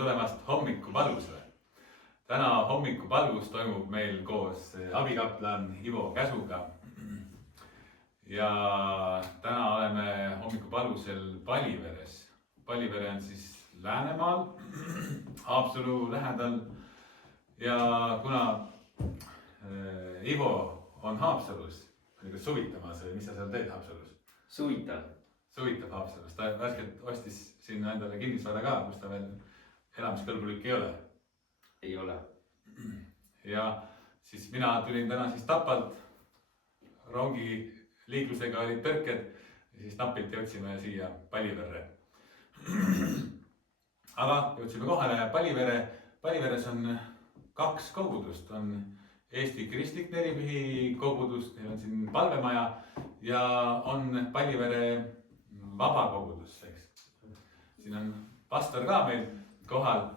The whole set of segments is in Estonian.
tulemast hommikupalvusele. Täna hommikupalvus toimub meil koos abikaplan Ivo Käsuga. Ja täna oleme hommikupalvusel Paliveres. Palivere on siis Läänemaal, Haapsalu lähedal. Ja kuna Ivo on Haapsalus, suvitamas, mis sa seal teed Haapsalus? Suvitab Haapsalus. Ta värskelt ostis sinna endale kinnisvara ka, kus ta veel elamiskõlbulik ei ole. Ei ole. Ja siis mina tulin täna siis Tapalt. Rongi liiklusega olid tõrked ja siis napilt jõudsime siia Paliverre. Aga jõudsime kohale Palivere. Paliveres on 2 kogudust. On Eesti Kristlik Nelipühi kogudus, neil on siin palvemaja ja on Palivere vabakogudus. Siin on pastor ka meil kohal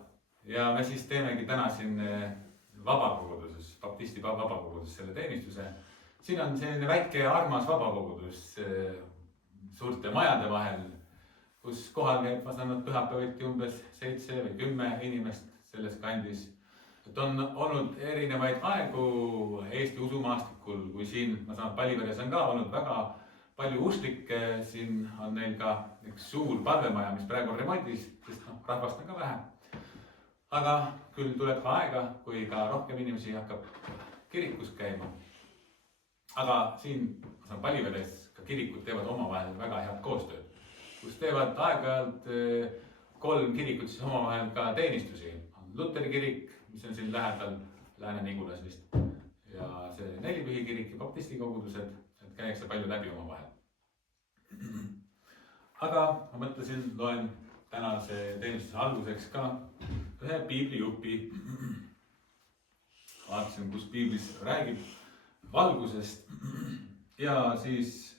ja me siis teemegi täna siin vabakoguduses, baptisti vabakoguduses selle teenistuse. Siin on selline väike armas vabakogudus suurte majade vahel, kus kohal käib, ma saan pühapäeviti umbes 7 või 10 inimest selles kandis. Et on olnud erinevaid aegu Eesti usumaastikul, kui siin, ma saan Paliveres on ka olnud väga palju usklikke, siin on neil ka üks suur palvemaja, mis praegu on remondis, sest rahvast on ka vähe. Aga küll tuleb ka aega, kui ka rohkem inimesi hakkab kirikus käima. Aga siin, ma saan Paliveres, ka kirikud teevad omavahel väga head koostööd, kus teevad aeg-ajalt 3 kirikut siis omavahel ka teenistusi. Luteri kirik, mis on siin lähedal, Lääne-Nigulas vist, ja see Nelipühi kirik ja baptisti kogudused, et käiakse palju läbi omavahel. Aga ma mõtlesin, loen tänase teenistuse alguseks ka ühe piiblijupi. Vaatasin, kus piiblis räägib valgusest ja siis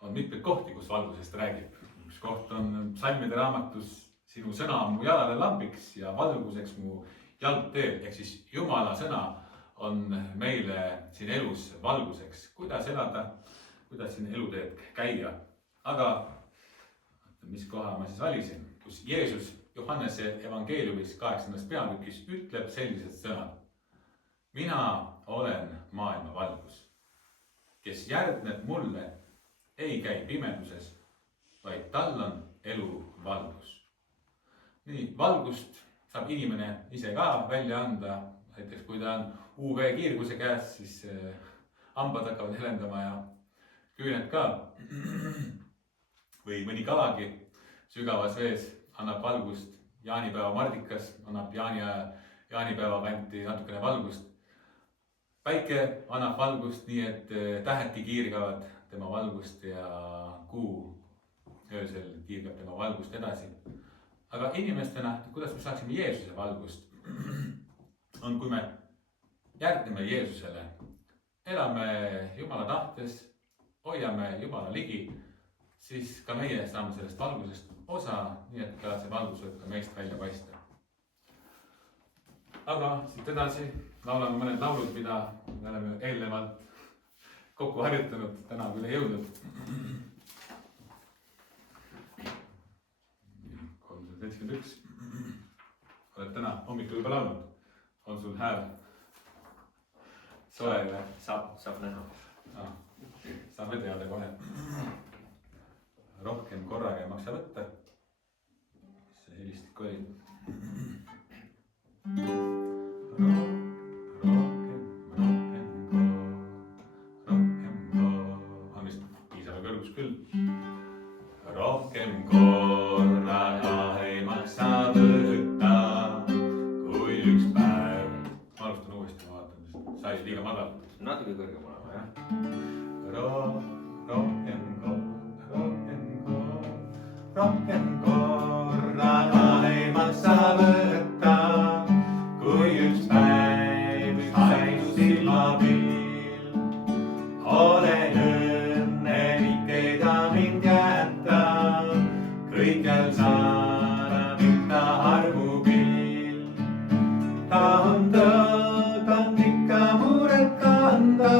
on mitmeid kohti, kus valgusest räägib. Üks koht on psalmide raamatus Sinu sõna on mu jalale lambiks ja valguseks mu jalgteel, ehk siis Jumala sõna on meile siin elus valguseks, kuidas elada, kuidas siin eluteed käia. Aga mis koha ma siis valisin, kus Jeesus Johannese evangeeliumis 8. peatükis ütleb sellised sõnad. Mina olen maailma valgus, kes järgneb mulle, ei käi pimeduses, vaid tal on elu valgus. Nii, valgust saab inimene ise ka välja anda, näiteks kui ta on UV-kiirguse käes, siis hambad hakkavad helendama ja küüned ka. Või mõni kalagi sügavas vees annab valgust, jaanipäeva mardikas annab jaanipäeva kanti natukene valgust. Päike annab valgust nii, et tähedki kiirgavad tema valgust ja kuu öösel kiirgab tema valgust edasi. Aga inimestena, kuidas me saaksime Jeesuse valgust, on kui me järgneme Jeesusele, elame Jumala tahtes, hoiame Jumala ligi, siis ka meie saame sellest valgusest osa, nii et ka see valgus võib ka meist välja paista. Aga siit edasi laulame mõned laulud, mida me oleme eelnevalt kokku harjutanud, täna küll ei jõudnud. 71. Oled täna hommikul juba laulnud? On sul hääl soe või? Saab näha. Saame teada kohe. Rohkem korraga ei maksa võtta. Mis see helistik oli? On vist piisava kõrgus küll. Rohkem korraga ei maksa võtta, kui üks päev. Ma alustan uuesti, ma vaatan, sai liiga madal. Natuke kõrgem olema, jah? Rohkem korraga ei maksa võtta, kui üks päev sai silmapiil. Olen õnnelik, ei ta mind jätta, kõikjal saadab ikka armupiil. Ta on tõotanud ikka muret kanda,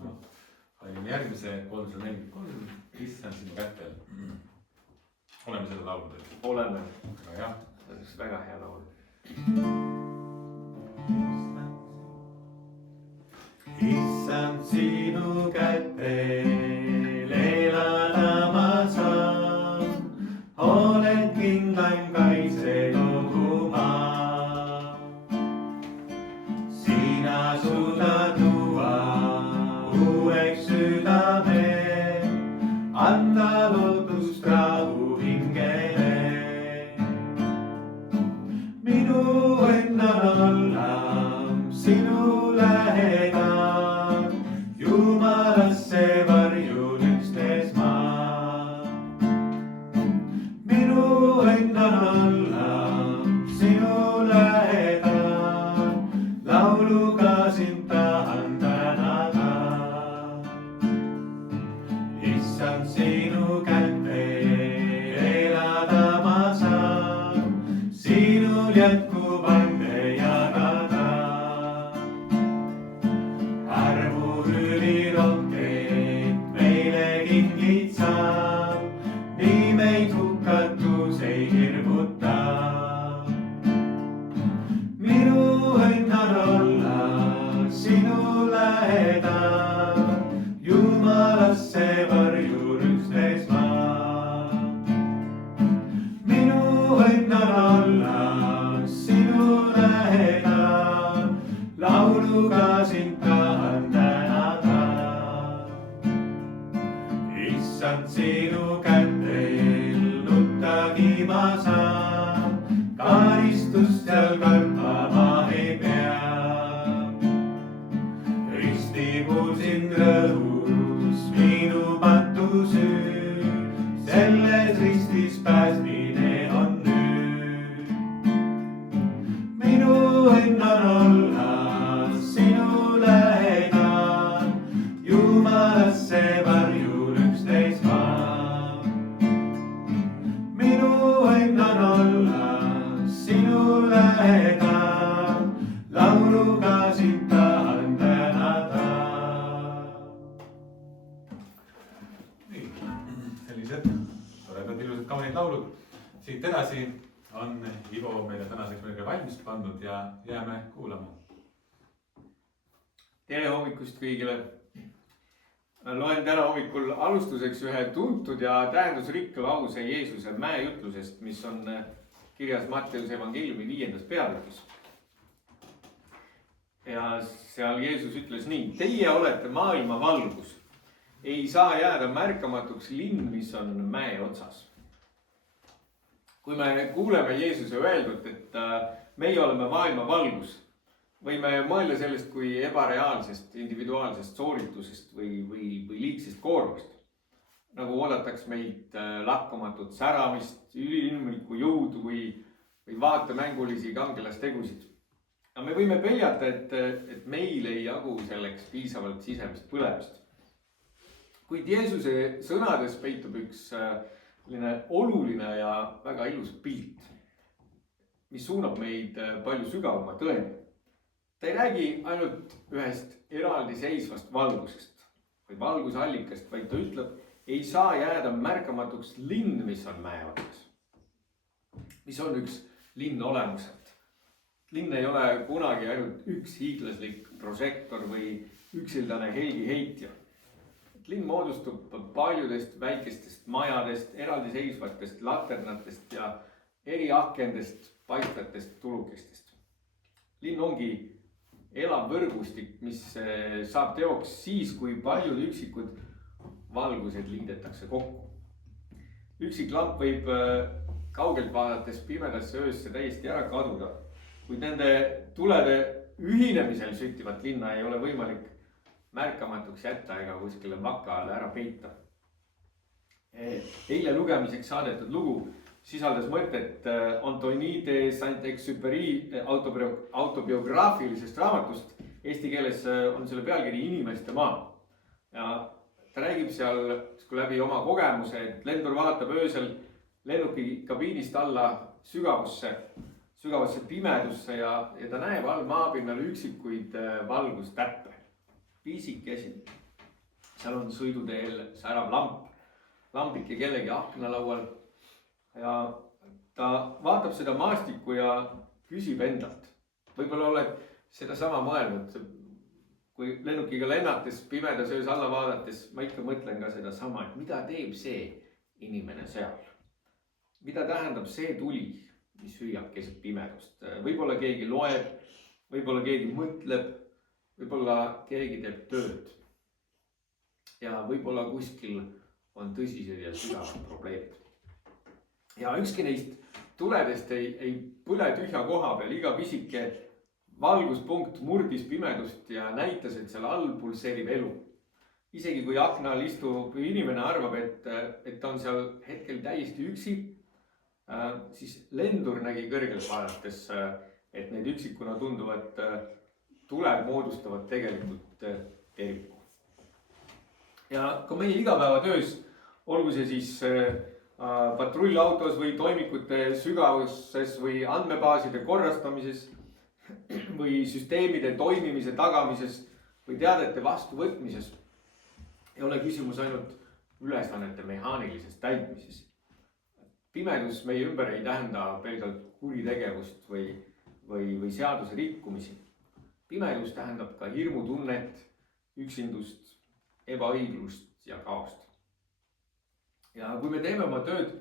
ma valin järgmise 343, issand sinu kätel. Oleme seda laulnud. Oleme. Väga hea. See on üks väga hea laul. Issand sinu kätel elada ma saan, oled kindlaim kaitse kogu maa. Sina suudad luua uueks südame, anda lootust rahu hingele. Minu õnn on olla sinu lähedal, Jumalasse varjun üksnes ma. Minu õnn on olla sinu lähedal, lauluga sind tahan tänada. Issand sinu kätel elada ma saan, sinul jätkub ande jagada. Armu ülirohkeid meile kingid saab, nii meid hukatus ei hirmuta. Minu õnn on olla sinu lähedal, Jumalasse varjun üksnes ma. Minu õnn on olla sinu lähedal, lauluga sind tahan tänada. Issand sinu kätel nuttagi ma saan, karistust seal kartma ma ei pea. Risti puhul sind rõhus minu patu süü, selles ristis päästmine on nüüd. Minu õnn on olla sinu lähedal, Jumalasse varjun üksnes ma. Minu õnn on olla sinu lähedal, lauluga sind tahan tänada. Nii, sellised toredad ilusad kaunid laulud. Siit edasi on Ivo meile tänaseks meile valmis pandud ja jääme kuulama. Tere hommikust kõigile. Loen täna hommikul alustuseks ühe tuntud ja tähendusrikka lause Jeesuse mäejutlusest, mis on kirjas Matteuse evangeeliumi 5. peatükis. Ja seal Jeesus ütles nii: teie olete maailma valgus. Ei saa jääda märkamatuks linn, mis on mäe otsas. Kui me kuuleme Jeesuse öeldud, et meie oleme maailma valgus, võime mõelda sellest kui ebareaalsest individuaalsest sooritusest või liigsest koormust. Nagu oodataks meilt lakkamatut säramist, üliinimlikku jõudu või vaatemängulisi kangelastegusid. Aga me võime peljata, et meil ei jagu selleks piisavalt sisemist põlemist. Kuid Jeesuse sõnades peitub üks oluline ja väga ilus pilt, mis suunab meid palju sügavama tõeni. Ta ei räägi ainult ühest eraldiseisvast valgusest või valgusallikast, vaid ta ütleb, ei saa jääda märkamatuks linn, mis on mäe otsas. Mis on üks linn olemuselt? Linn ei ole kunagi ainult üks hiiglaslik prožektor või üksildane helgiheitja. Linn moodustub paljudest väikestest majadest, eraldiseisvatest laternatest ja eri akendest paistvatest tulukestest. Linn ongi elav võrgustik, mis saab teoks siis, kui paljud üksikud valgused liidetakse kokku. Üksik lamp võib kaugelt vaadates pimedasse öösse täiesti ära kaduda, kuid nende tulede ühinemisel süttivat linna ei ole võimalik märkamatuks jätta ega kuskile vaka alla ära peita. Eile lugemiseks saadetud lugu sisaldas mõtet Antoni de Saint-Exupéry autobiograafilisest raamatust. Eesti keeles on selle pealkiri Inimeste maa. Ja ta räägib seal läbi oma kogemuse, et lendur vaatab öösel lennuki kabiinist alla sügavasse pimedusse ja ta näeb all maapinnal üksikuid valgustäppe. Pisikesi, seal on sõiduteel särav lambike kellegi aknalaual ja ta vaatab seda maastikku ja küsib endalt. Võib-olla oled sedasama mõelnud, kui lennukiga lennates, pimedas öös alla vaadates, ma ikka mõtlen ka sedasama, et mida teeb see inimene seal? Mida tähendab see tuli, mis hüüab keset pimedust? Võib-olla keegi loeb, võib-olla keegi mõtleb, võib-olla keegi teeb tööd. Ja võib-olla kuskil on tõsised ja sügavad probleemid. Ja ükski neist tuledest ei põle tühja koha peal, iga pisike valguspunkt murdis pimedust ja näitas, et seal all pulseerib elu. Isegi kui aknal istub inimene arvab, et ta on seal hetkel täiesti üksi, siis lendur nägi kõrgelt vaadates, et need üksikuna tunduvad tuled moodustavad tegelikult terviku. Ja ka meie igapäevatöös, olgu see siis patrullautos või toimikute sügavuses või andmebaaside korrastamises või süsteemide toimimise tagamises või teadete vastuvõtmises, ei ole küsimus ainult ülesannete mehaanilises täitmises. Pimedus meie ümber ei tähenda pelgalt kuritegevust või seaduse rikkumisi. Pimedus tähendab ka hirmutunnet, üksindust, ebaõiglust ja kaost. Ja kui me teeme oma tööd,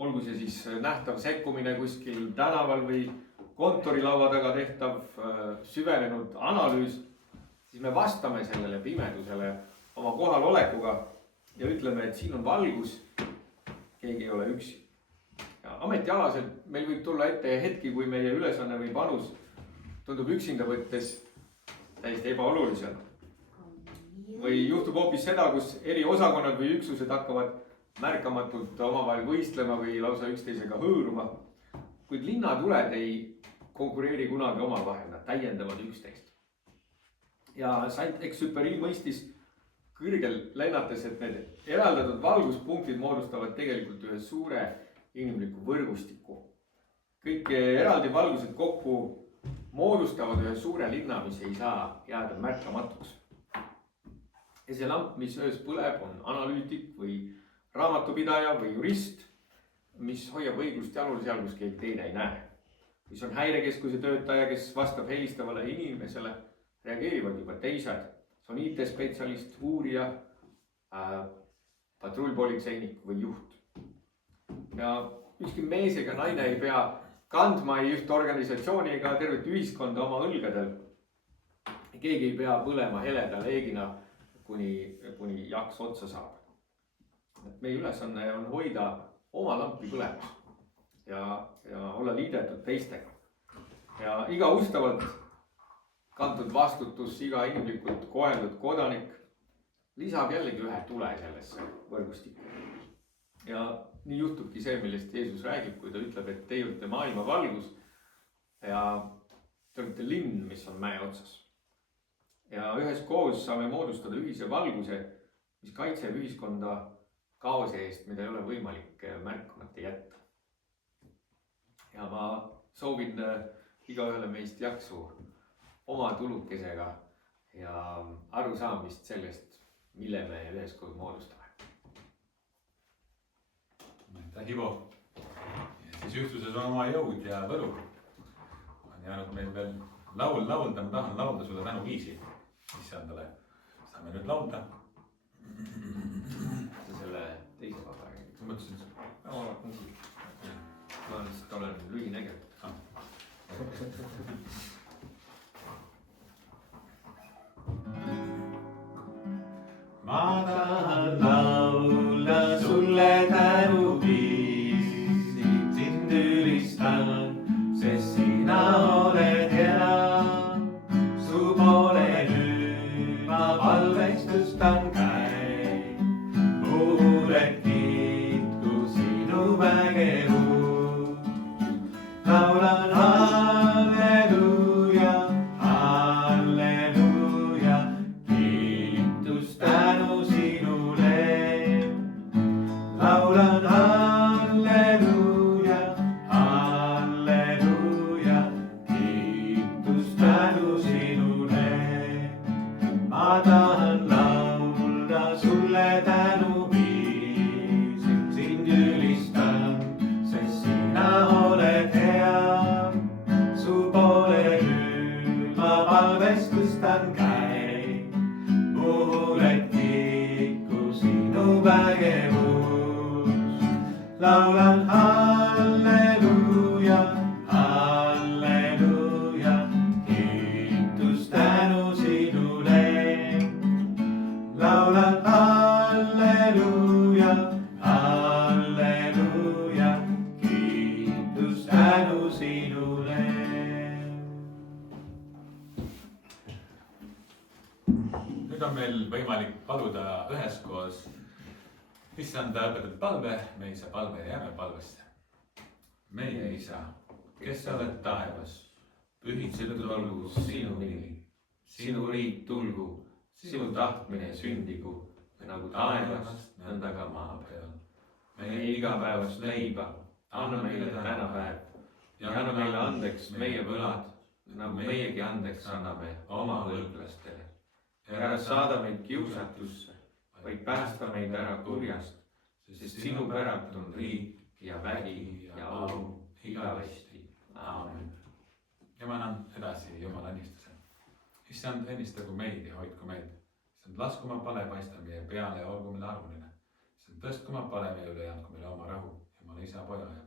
olgu see siis nähtav sekkumine kuskil tänaval või kontorilaua taga tehtav süvenenud analüüs, siis me vastame sellele pimedusele oma kohalolekuga ja ütleme, et siin on valgus, keegi ei ole üksi. Ja ametialaselt meil võib tulla ette hetki, kui meie ülesanne või panus tundub üksinda võttes täiesti ebaolulisena. Või juhtub hoopis seda, kus eri osakonnad või üksused hakkavad märkamatult omavahel võistlema või lausa üksteisega hõõruma. Kuid linnatuled ei konkureeri kunagi omavahel, nad täiendavad üksteist. Ja Saint-Exupéry mõistis kõrgel lennates, et need eraldatud valguspunktid moodustavad tegelikult ühe suure inimliku võrgustiku. Kõik eraldi valgused kokku moodustavad ühe suure linna, mis ei saa jääda märkamatuks. Ja see lamp, mis öös põleb, on analüütik või raamatupidaja või jurist, mis hoiab õiglust jalul seal, kus keegi teine ei näe. Mis on häirekeskuse töötaja, kes vastab helistavale inimesele, reageerivad juba teised. See on IT-spetsialist, uurija, patrullpolitseinik või juht. Ja ükski mees ega naine ei pea kandma ei üht organisatsiooni ega tervet ühiskonda oma õlgadel. Keegi ei pea põlema heleda leegina, kuni jaks otsa saab. Meie ülesanne on hoida oma lampi põlemas ja olla liidetud teistega. Ja iga ustavalt kantud vastutus, iga inimlikult koheldud kodanik lisab jällegi ühe tule sellesse võrgustikku. Ja nii juhtubki see, millest Jeesus räägib, kui ta ütleb, et teie olete maailma valgus ja te olete linn, mis on mäe otsas. Ja üheskoos saame moodustada ühise valguse, mis kaitseb ühiskonda kaose eest, mida ei ole võimalik märkamata jätta. Ja ma soovin igaühele meist jaksu oma tulukesega ja arusaamist sellest, mille me üheskoos moodustame. Aitäh, Ivo! Ja siis ühtluses on oma jõud ja võlu. On jäänud meil veel laulda, ma tahan laulda sulle tänuviisi. Issandale saame nüüd laulda. Teise vabariigi. Ma mõtlesin, ma lihtsalt olen lühinägev. Ma tahan laulda sulle tänuviisi, sind ülistan, sest sina oled hea. Su poole nüüd ma palvestustan käin. Huuled kiitku sinu vägevu. Laulan halleluuja, halleluuja. Kiitus tänu sinule. sulle tänu viisin, sind ülistan, sest sina oled hea. Su poole nüüd ma palvestustan käin, muuled kiiku sinu vägevus. Laulan halleluuja, halleluuja, kiitus tänu sinule. Laulan halleluuja, halleluuja, kiitus tänu sinule. Nüüd on meil võimalik paluda üheskoos issanda õpetatud palve, me isa palve ja jääme palvesse. Meie isa, kes sa oled taevas, pühitsetud olgu sinu nimi, sinu riik tulgu, sinu tahtmine sündigu, nagu taevas, nõnda ka maa peal. Meie igapäevast leiba anna meile täna päev ja anna meile andeks meie võlad, nagu meiegi andeks anname oma võlglastele. Ja ära saada meid kiusatusse, vaid päästa meid ära kurjast, sest sinu päralt on riik ja vägi ja au igavesti. Aamen. Ja ma annan edasi Jumala õnnistuse. Issand, õnnistagu meid ja hoidku meid. Issand, lasku oma pale paista meie peale ja olgu meile armuline. Issand, tõstku oma pale meie üle ja andku meile oma rahu. Jumala isa, poja ja